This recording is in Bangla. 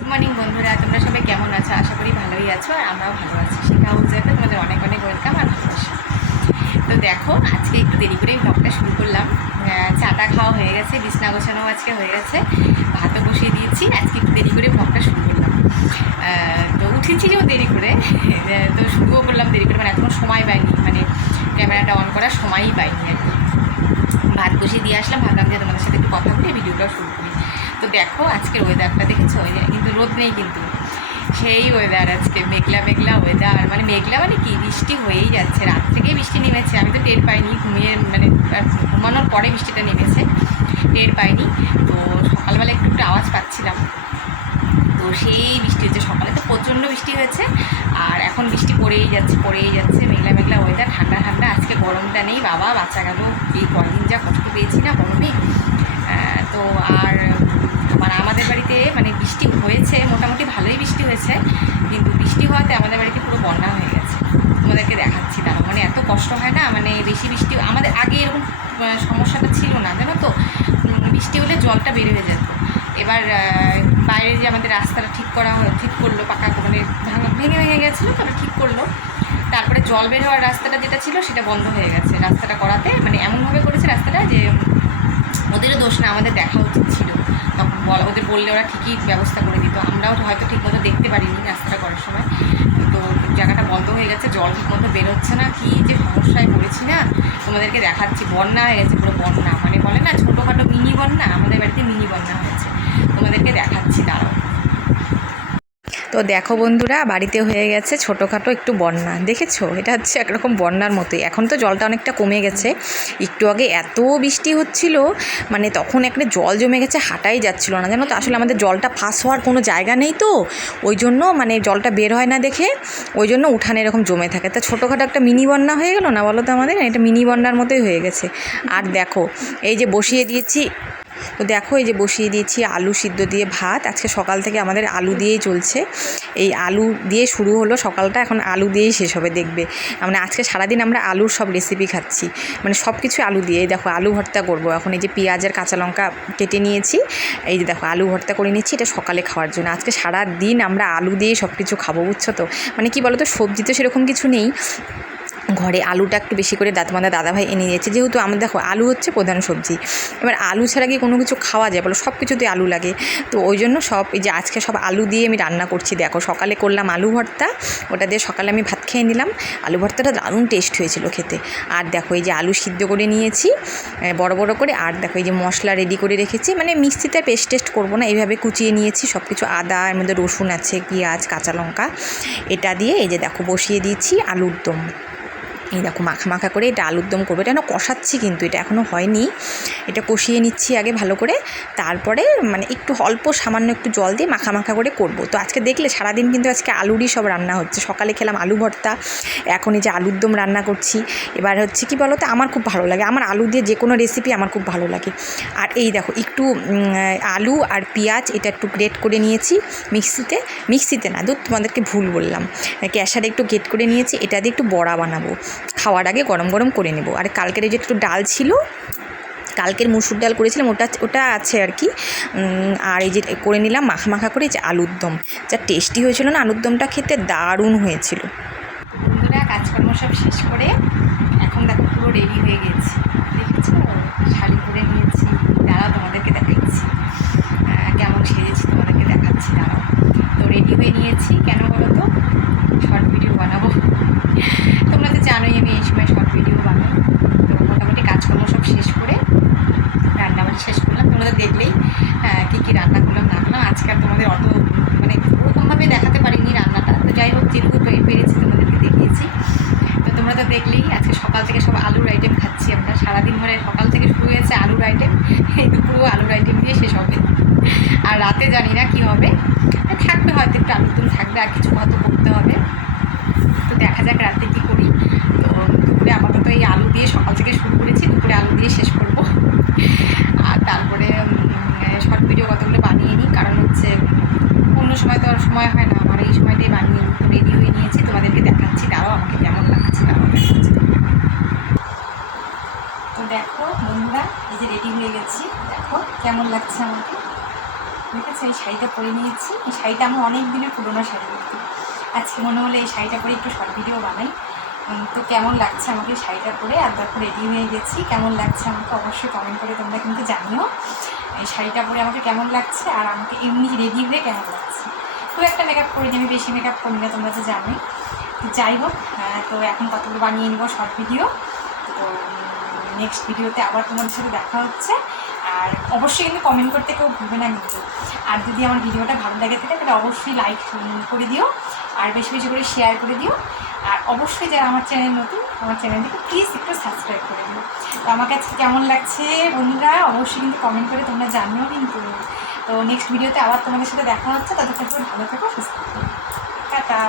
গুড মর্নিং বন্ধুরা, তোমরা সবাই কেমন আছো? আশা করি ভালোই আছো, আর আমরাও ভালো আছি। শিখা হাউসে তোমাদের অনেক অনেক ওয়েলকাম আর ভালোবাসা। তো দেখো, আজকে একটু দেরি করেই ব্লগটা শুরু করলাম। চাটা খাওয়া হয়ে গেছে, বিছনা গোছানো আজকে হয়ে গেছে, ভাতও বসিয়ে দিয়েছি। আজকে একটু দেরি করে ব্লগটা শুরু করলাম। তো উঠেছিও দেরি করে, তো শুরুও করলাম দেরি করে, মানে এখনও সময় পাইনি, মানে ক্যামেরাটা অন করার সময়ই পাইনি আর কি। ভাত বসিয়ে দিয়ে আসলাম, ভাবলাম যে তোমাদের সাথে একটু কথা বলে ভিডিওটাও শুরু করি। তো দেখো আজকের ওয়েদারটা দেখেছো, কিন্তু রোদ নেই, কিন্তু সেই ওয়েদার আজকে মেঘলা মেঘলা ওয়েদার। মানে মেঘলা মানে কি, বৃষ্টি হয়েই যাচ্ছে, রাত থেকেই বৃষ্টি নেমেছে। আমি তো টের পাইনি, মানে ঘুমানোর পরে বৃষ্টিটা নেমেছে, টের পাইনি। তো সকালবেলা একটু একটু আওয়াজ পাচ্ছিলাম। তো সেই বৃষ্টি হচ্ছে, সকালে তো প্রচণ্ড বৃষ্টি হয়েছে, আর এখন বৃষ্টি পড়েই যাচ্ছে, মেঘলা মেঘলা ওয়েদার, ঠান্ডা ঠান্ডা। আজকে গরমটা নেই, বাবা বাঁচা গেল। এই কদিন যা কষ্ট পেয়েছি না গরমে। তো আর আমাদের বাড়িতে মানে বৃষ্টি হয়েছে, মোটামুটি ভালোই বৃষ্টি হয়েছে, কিন্তু বৃষ্টি হওয়াতে আমাদের বাড়িতে পুরো বন্যা হয়ে গেছে। তোমাদেরকে দেখাচ্ছি তারা, মানে এত কষ্ট হয় না, মানে বেশি বৃষ্টি। আমাদের আগে এরকম সমস্যাটা ছিল না, জানো তো। বৃষ্টি হলে জলটা বের হয়ে যেত। এবার বাইরে যে আমাদের রাস্তাটা ঠিক করলো, পাকা মানে ভেঙে ভেঙে গেছিলো, তারা ঠিক করলো। তারপরে জল বের হওয়ার রাস্তাটা যেটা ছিল সেটা বন্ধ হয়ে গেছে। রাস্তাটা করাতে মানে এমনভাবে করেছে রাস্তাটা যে ওদেরও দোষ না, আমাদের দেখা উচিত ছিল তখন। ওদের বললে ওরা ঠিকই ব্যবস্থা করে দিত, আমরাও হয়তো ঠিকমতো দেখতে পারিনি রাস্তাটা করার সময়। তো জায়গাটা বন্ধ হয়ে গেছে, জল ঠিকমতো বেরোচ্ছে না, কী যে সমস্যায় পড়েছি না, তোমাদেরকে দেখাচ্ছি। বন্যা হয়ে গেছে, পুরো বন্যা, মানে বলে না ছোটোখাটো মিনি বন্যা, আমাদের বাড়িতে মিনি বন্যা হয়েছে। তোমাদেরকে দেখাচ্ছি দাঁড়াও। তো দেখো বন্ধুরা, বাড়িতে হয়ে গেছে ছোটোখাটো একটু বন্যা, দেখেছো? এটা হচ্ছে একরকম বন্যার মতোই। এখন তো জলটা অনেকটা কমে গেছে, একটু আগে এত বৃষ্টি হচ্ছিল, মানে তখন একটা জল জমে গেছে, হাঁটাই যাচ্ছিলো না, জানো তো। আসলে আমাদের জলটা ফাঁস হওয়ার কোনো জায়গা নেই, তো ওই জন্য মানে জলটা বের হয় না দেখে, ওই জন্য উঠানে এরকম জমে থাকে। তা ছোটোখাটো একটা মিনি বন্যা হয়ে গেলো না, বলো তো? আমাদের এটা মিনি বন্যার মতোই হয়ে গেছে। আর দেখো এই যে বসিয়ে দিয়েছি, তো দেখো এই যে বসিয়ে দিয়েছি আলু সিদ্ধ দিয়ে ভাত। আজকে সকাল থেকে আমাদের আলু দিয়েই চলছে, এই আলু দিয়ে শুরু হলো সকালটা, এখন আলু দিয়েই শেষ হবে দেখবে। মানে আজকে সারাদিন আমরা আলুর সব রেসিপি খাচ্ছি, মানে সব কিছু আলু দিয়েই। দেখো আলু ভর্তা করব এখন, এই যে পেঁয়াজ আর কাঁচা লঙ্কা কেটে নিয়েছি, এই যে দেখো আলু ভর্তা করে নিচ্ছি, এটা সকালে খাওয়ার জন্য। আজকে সারা দিন আমরা আলু দিয়েই সব কিছু খাবো, বুঝছো তো। মানে কি বলো তো, সবজি তো সেরকম কিছু নেই ঘরে। আলুটা একটু বেশি করে তোমাদের দাদাভাই এনে দিয়েছে, যেহেতু আমাদের দেখো আলু হচ্ছে প্রধান সবজি। এবার আলু ছাড়া কি কোনো কিছু খাওয়া যায় বলো? সব কিছুতে আলু লাগে। তো ওই জন্য সব এই যে আজকে সব আলু দিয়ে আমি রান্না করছি। দেখো সকালে করলাম আলু ভর্তা, ওটা দিয়ে সকালে আমি ভাত খেয়ে নিলাম। আলু ভর্তাটা দারুণ টেস্ট হয়েছিল খেতে। আর দেখো এই যে আলু সিদ্ধ করে নিয়েছি বড় বড় করে। আর দেখো এই যে মশলা রেডি করে রেখেছি, মানে মিক্সিতে টেস্ট করবো না, এইভাবে কুচিয়ে নিয়েছি সব কিছু। আদা, এর মধ্যে রসুন আছে, পেঁয়াজ, কাঁচা লঙ্কা, এটা দিয়ে এই যে দেখো বসিয়ে দিয়েছি আলুর দম। এই দেখো মাখা মাখা করে এটা আলুর দম করবো। এটা কষাচ্ছি, কিন্তু এটা এখনও হয়নি, এটা কষিয়ে নিচ্ছি আগে ভালো করে, তারপরে মানে একটু অল্প সামান্য একটু জল দিয়ে মাখা মাখা করে করব। তো আজকে দেখলে সারাদিন কিন্তু আজকে আলুরই সব রান্না হচ্ছে। সকালে খেলাম আলু ভর্তা, এখন এই যে আলুর দম রান্না করছি। এবার হচ্ছে কি বলো তো, আমার খুব ভালো লাগে, আমার আলু দিয়ে যে কোনো রেসিপি আমার খুব ভালো লাগে। আর এই দেখো একটু আলু আর পেঁয়াজ এটা একটু গ্রেট করে নিয়েছি মিক্সিতে না, তোমাদেরকে ভুল বললাম, ক্যাশারে একটু গ্রেট করে নিয়েছি। এটা দিয়ে একটু বড়া বানাবো, খাওয়ার আগে গরম গরম করে নেব। আর কালকের এই যে একটু ডাল ছিল, কালকের মুসুর ডাল করেছিলাম, ওটা আছে আর কি। আর এই যে করে নিলাম মাখা মাখা করে, যে আলুর দম, যা টেস্টি হয়েছিল না আলুর দমটা, খেতে দারুণ হয়েছিল। বন্ধুরা কাজকর্ম সব শেষ করে এখন দেখো পুরো রেডি হয়ে গেছি, দেখেছো? শাড়ি পরে নিয়েছি, দাঁড়াও তোমাদেরকে দেখাচ্ছি কেমন সেজেছি, তোমাদেরকে দেখাচ্ছি দাঁড়াও। তো রেডি হয়ে নিয়েছি, কেন বলো তো? শর্ট ভিডিও বানাবো। তোমরা তো জানোই আমি এই সময় শর্ট ভিডিও বানাই। তো মোটামুটি কাজকর্ম সব শেষ করে রান্নাবাড়ি শেষ করলাম। তোমরা তো দেখলেই কী কী রান্না করলাম না করলাম। আজকে আর তোমাদের অত মানে ওরকমভাবে দেখাতে পারিনি রান্নাটা, তো যাই হোক যেটুকু পেরেছি তোমাদেরকে দেখিয়েছি। তো তোমরা তো দেখলেই আজকে সকাল থেকে সব আলুর আইটেম খাচ্ছি আমরা। সারাদিন ধরে সকাল থেকে শুরু হয়েছে আলুর আইটেম, এই দুপুরও আলুর আইটেম দিয়ে শেষ হবে। আর রাতে জানি না কী হবে, থাকবে হয়তো একটু আলুর দম থাকবে, আর কিছু হয়তো করতে হবে। তো দেখা যাক রাতে কী করি। তো দুপুরে আপাতত এই আলু দিয়ে সকাল থেকে শুরু করেছি, দুপুরে আলু দিয়ে শেষ করব। আর তারপরে শর্ট ভিডিও কতগুলো বানিয়ে নিই, কারণ হচ্ছে অন্য সময় তো আর সময় হয় না, আমার এই সময়টাই বানিয়ে নিই। তো রেডি হয়ে নিয়েছি, তোমাদেরকে দেখাচ্ছি, দাঁড়াও আমাকে কেমন লাগছে, দাঁড়াও দেখাচ্ছি। তো দেখো বন্ধুরা, এই যে রেডি হয়ে গেছি, দেখো কেমন লাগছে আমাকে, দেখেছো? গেছে, এই শাড়িটা পরে নিয়েছি। এই শাড়িটা আমার অনেক দিনের পুরোনো শাড়ি কিন্তু আজকে মনে হলো এই শাড়িটা পরে একটু শর্ট ভিডিও বানাই। তো কেমন লাগছে আমাকে শাড়িটা পরে, আর দেখো রেডি হয়ে গেছি, কেমন লাগছে আমাকে অবশ্যই কমেন্ট করে তোমরা কিন্তু জানিও এই শাড়িটা পরে আমাকে কেমন লাগছে, আর আমাকে এমনি রেডি হয়ে কেমন লাগছে। খুব একটা মেকআপ করিনি, আমি বেশি মেকআপ করি না, তোমরা তো জানোই। যাই হোক, তো এখন কতগুলো বানিয়ে নেবো শর্ট ভিডিও। তো নেক্সট ভিডিওতে আবার তোমাদের সাথে দেখা হচ্ছে। আর অবশ্যই কিন্তু কমেন্ট করতে কেউ ভুলবে না কিন্তু। আর যদি আমার ভিডিওটা ভালো লাগে থাকে তাহলে অবশ্যই লাইক করে দিও, আর বেশি বেশি করে শেয়ার করে দিও। আর অবশ্যই যারা আমার চ্যানেল নতুন, আমার চ্যানেলটিকে প্লিজ একটু সাবস্ক্রাইব করে দিও। তো আমাকে আজকে কেমন লাগছে বন্ধুরা অবশ্যই কিন্তু কমেন্ট করে তোমরা জানিও কিন্তু। তো নেক্সট ভিডিওতে আবার তোমাদের সাথে দেখা হচ্ছে, ততক্ষণ ভালো থেকো, সুস্থ থাকো, টাটা।